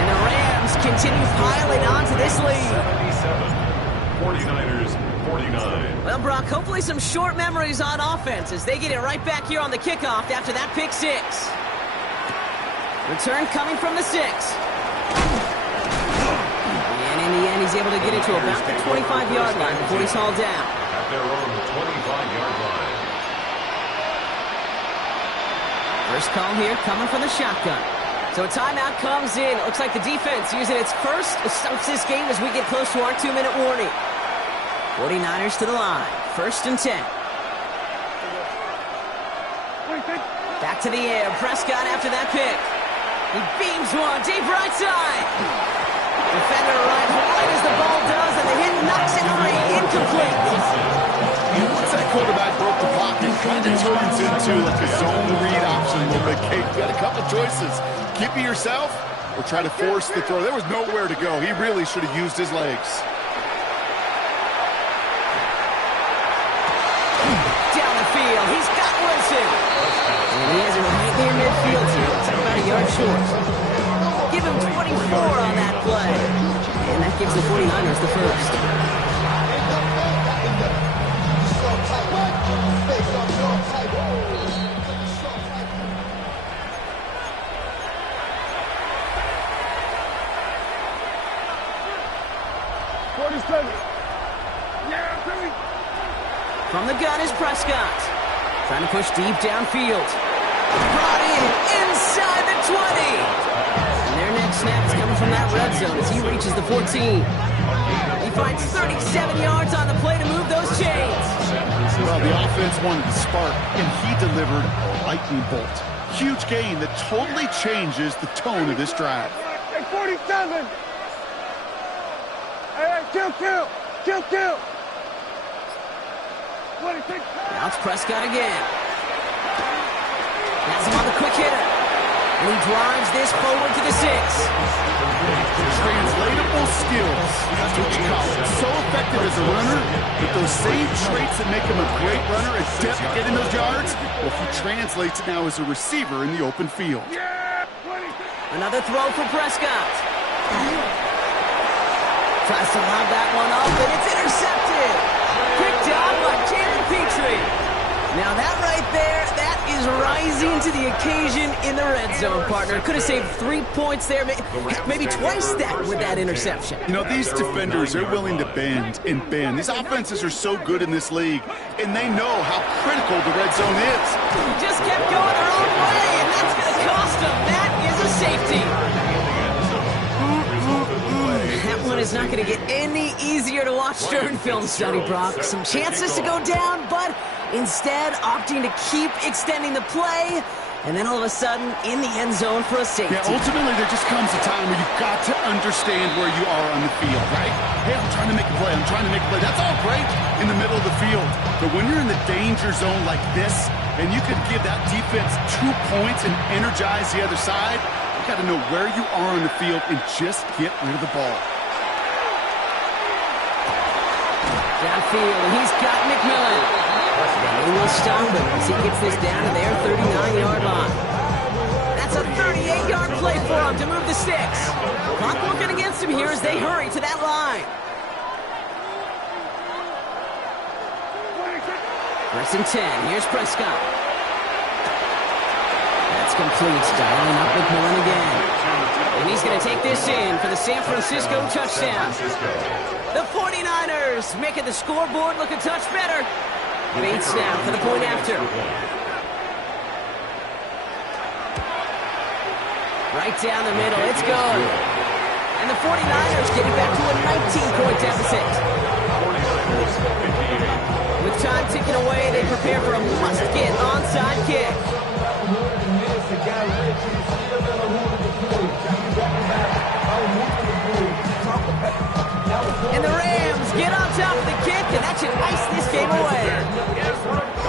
And the Rams continue piling onto this lead. 49ers 49. Well, Brock, hopefully some short memories on offense as they get it right back here on the kickoff after that pick 6. Return coming from the 6. And in the end, he's able to get it to about the 25-yard line before he's hauled down. At their own 25-yard line. First call here coming from the shotgun. So a timeout comes in. It looks like the defense using its first stops this game as we get close to our 2-minute warning. 49ers to the line. 1st and 10. Back to the air. Prescott after that pick. He beams one deep right side. Defender arrives right as the ball does, and the hit knocks it free. Incomplete. Once that quarterback broke the pocket, kind of turns into like a zone read option a little bit. Kate, you got a couple choices. Keep it yourself or try to force the throw. There was nowhere to go. He really should have used his legs. Down the field. He's got Wilson. And he has it right near midfield here. It's about a yard short. Give him 24 on that play. And that gives the 49ers the first. the gun is Prescott. Trying to push deep downfield. Brought in inside the 20. And their next snap is coming from that red zone as he reaches the 14. He finds 37 yards on the play to move those chains. Well, the offense wanted to spark, and he delivered a lightning bolt. Huge gain that totally changes the tone of this drive. Hey, 47. Hey, kill. 26. Now it's Prescott again. That's him on the quick hitter. And he drives this forward to the 6. Translatable skills. That's what you call it. So effective as a runner, but those same traits that make him a great runner, adept at getting those yards, well, he translates now as a receiver in the open field. Another throw for Prescott. Tries to lob that one up, and it's intercepted. Picked out by Jalen Petrie. Now that right there, that is rising to the occasion in the red zone, partner. Could have saved 3 points there, maybe twice that with that interception. You know, these defenders are willing to bend and bend. These offenses are so good in this league, and they know how critical the red zone is. Just kept going their own way, and that's going to cost them. That is a safety. That one is not going to get any easier to watch during film study, Brock. Some chances to go down, but instead opting to keep extending the play, and then all of a sudden in the end zone for a safety. Yeah, ultimately there just comes a time where you've got to understand where you are on the field, right? Hey, I'm trying to make a play. That's all great in the middle of the field. But when you're in the danger zone like this, and you can give that defense 2 points and energize the other side, you got to know where you are on the field and just get rid of the ball. Downfield, and he's got McMillan. He will stop him as he gets this down to their 39-yard line. That's a 38-yard play for him to move the sticks. Clock working against him here as they hurry to that line. First and 10. Here's Prescott. That's complete. Dialing up McMillan again. And he's going to take this in for the San Francisco touchdown. The 49ers making the scoreboard look a touch better. Bates now for the point after. Right down the middle. It's good. And the 49ers getting back to a 19-point deficit. With time ticking away, they prepare for a must-get onside kick. And the Rams get on top of the kick, and that should ice this game away.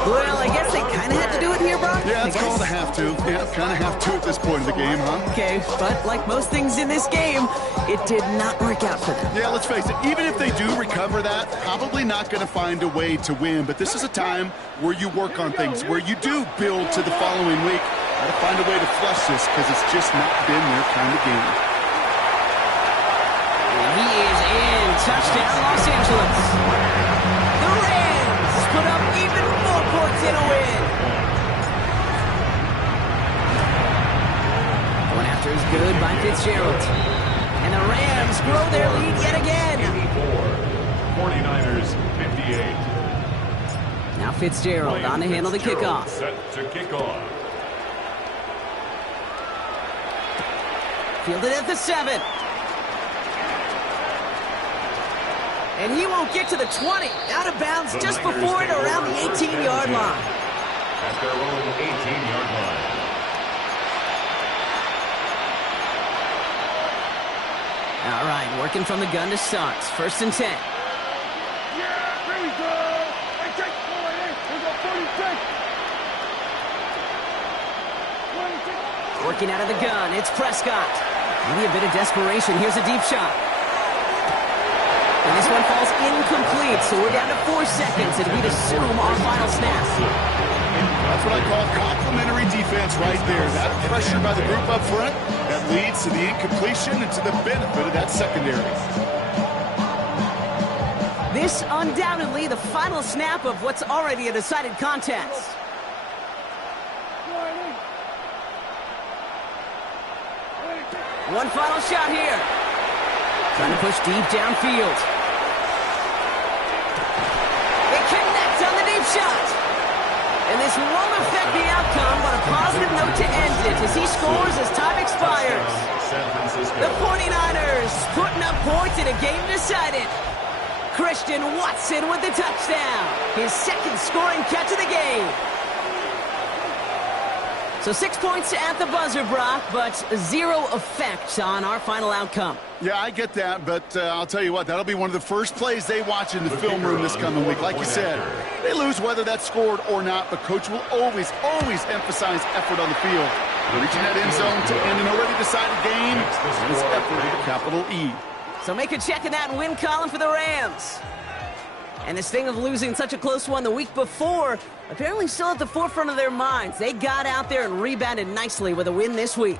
Well, I guess they kind of had to do it here, Brock. Yeah, it's called a have to. Yeah, kind of have to at this point in the game, huh? Okay, but like most things in this game, it did not work out for them. Yeah, let's face it, even if they do recover that, probably not going to find a way to win. But this is a time where you work on things, where you do build to the following week. Got to find a way to flush this because it's just not been their kind of game. And he is in. Touchdown, Los Angeles. The Rams put up even more points in a win. One after is good by Fitzgerald. And the Rams grow their lead yet again. 49ers 58. Now Fitzgerald on to handle the kickoff. Set to kick off. Fielded at the 7. And he won't get to the 20. Out of bounds just before it around the 18-yard line. At their own 18-yard line. All right, working from the gun to start. First and 10. Yeah, there we go. Hey, take the ball right here. Here's a 46. Working out of the gun, it's Prescott. Maybe a bit of desperation. Here's a deep shot. And this one falls incomplete, so we're down to 4 seconds, and we'd assume our final snap. That's what I call complimentary defense right there. That pressure by the group up front, that leads to the incompletion and to the benefit of that secondary. This undoubtedly the final snap of what's already a decided contest. One final shot here. Trying to push deep downfield. They connect on the deep shot. And this won't affect the outcome, but a positive note to end it as he scores as time expires. San Francisco. The 49ers putting up points in a game decided. Christian Watson with the touchdown. His second scoring catch of the game. So 6 points at the buzzer, Brock, but 0 effect on our final outcome. Yeah, I get that, but I'll tell you what, that'll be one of the first plays they watch in the film room this coming week. Like you said, they lose whether that's scored or not, but Coach will always emphasize effort on the field. Reaching that end zone to end an already decided game is effort, capital E. So make a check in that win column for the Rams. And this thing of losing such a close one the week before, apparently still at the forefront of their minds. They got out there and rebounded nicely with a win this week.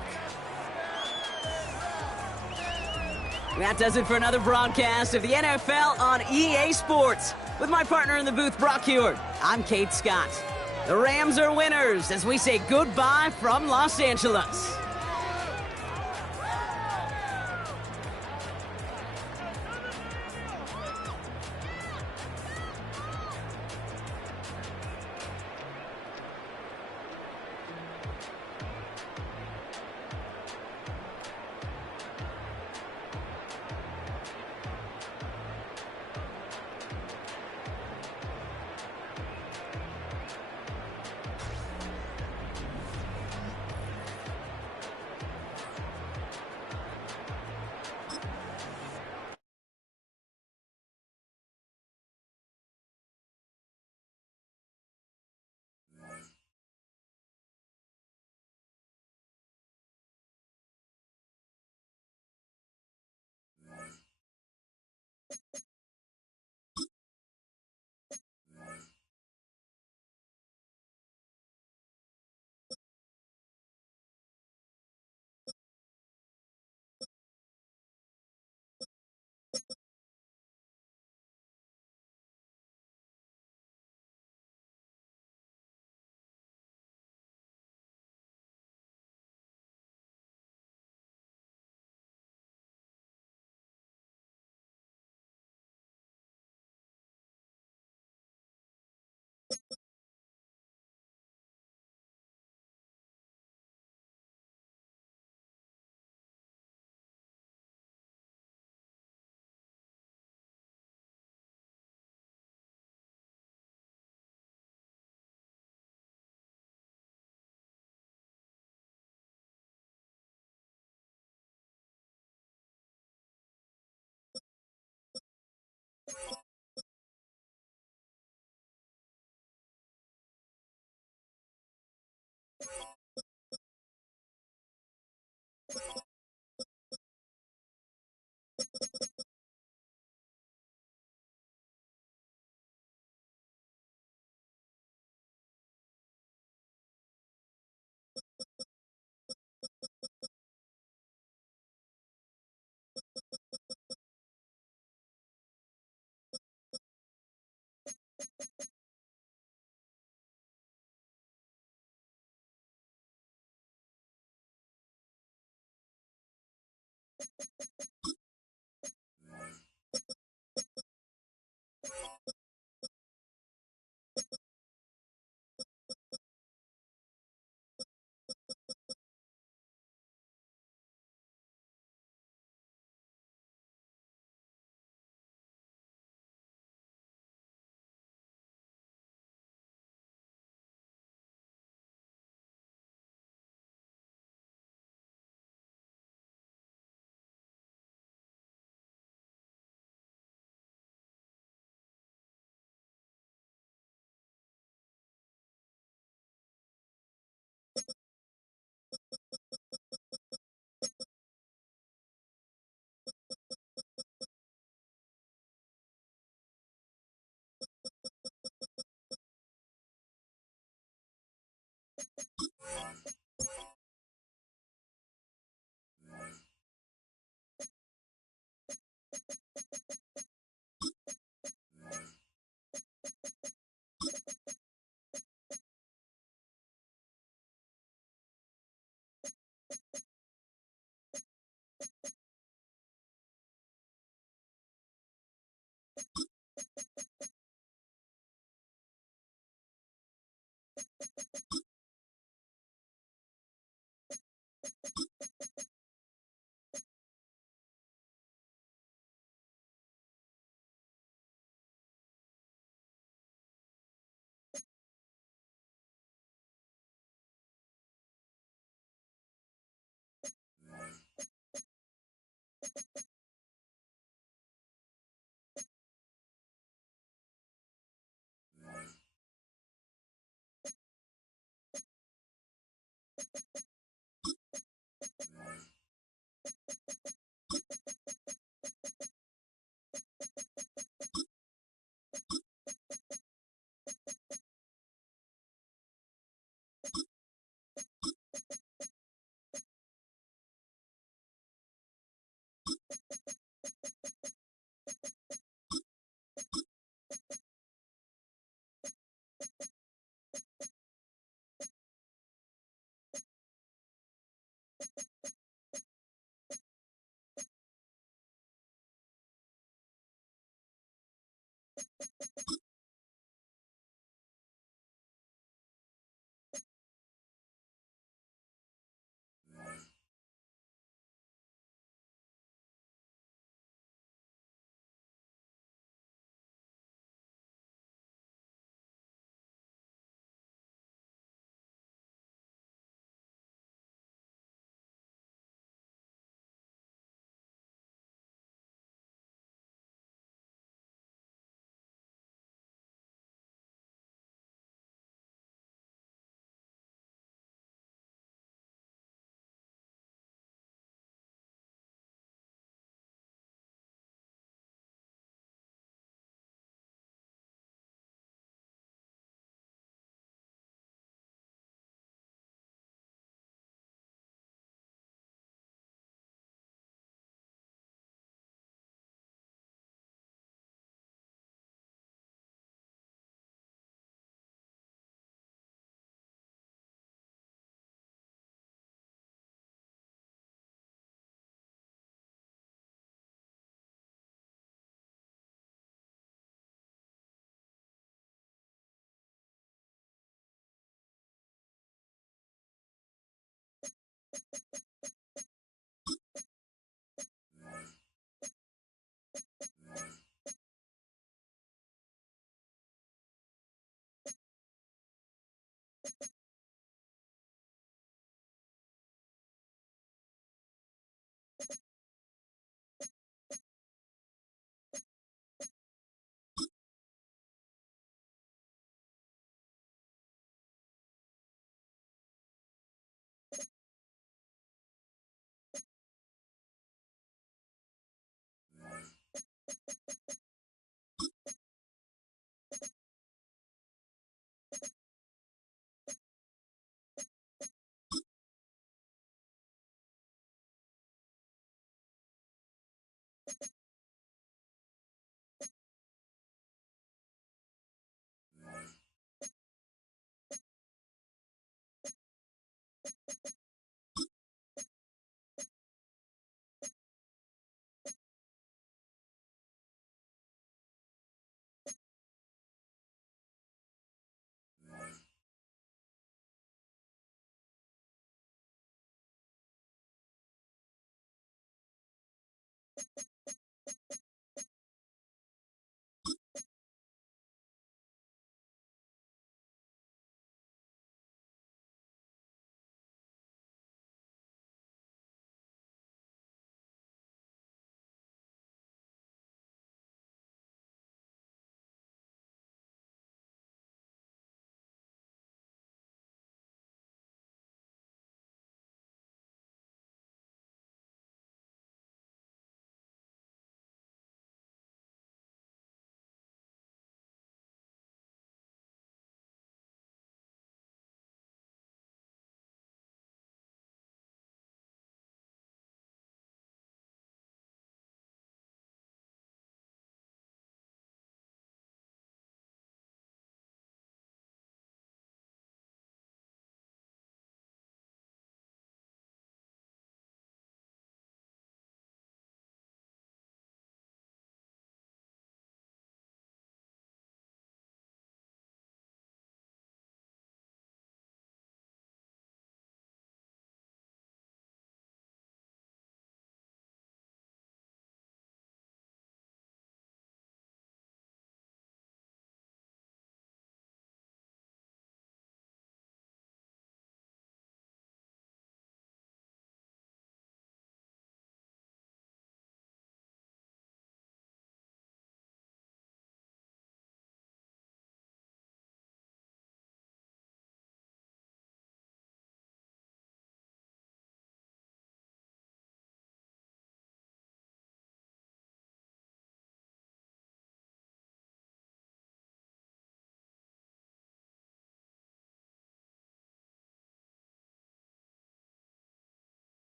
And that does it for another broadcast of the NFL on EA Sports. With my partner in the booth, Brock Heward, I'm Kate Scott. The Rams are winners as we say goodbye from Los Angeles.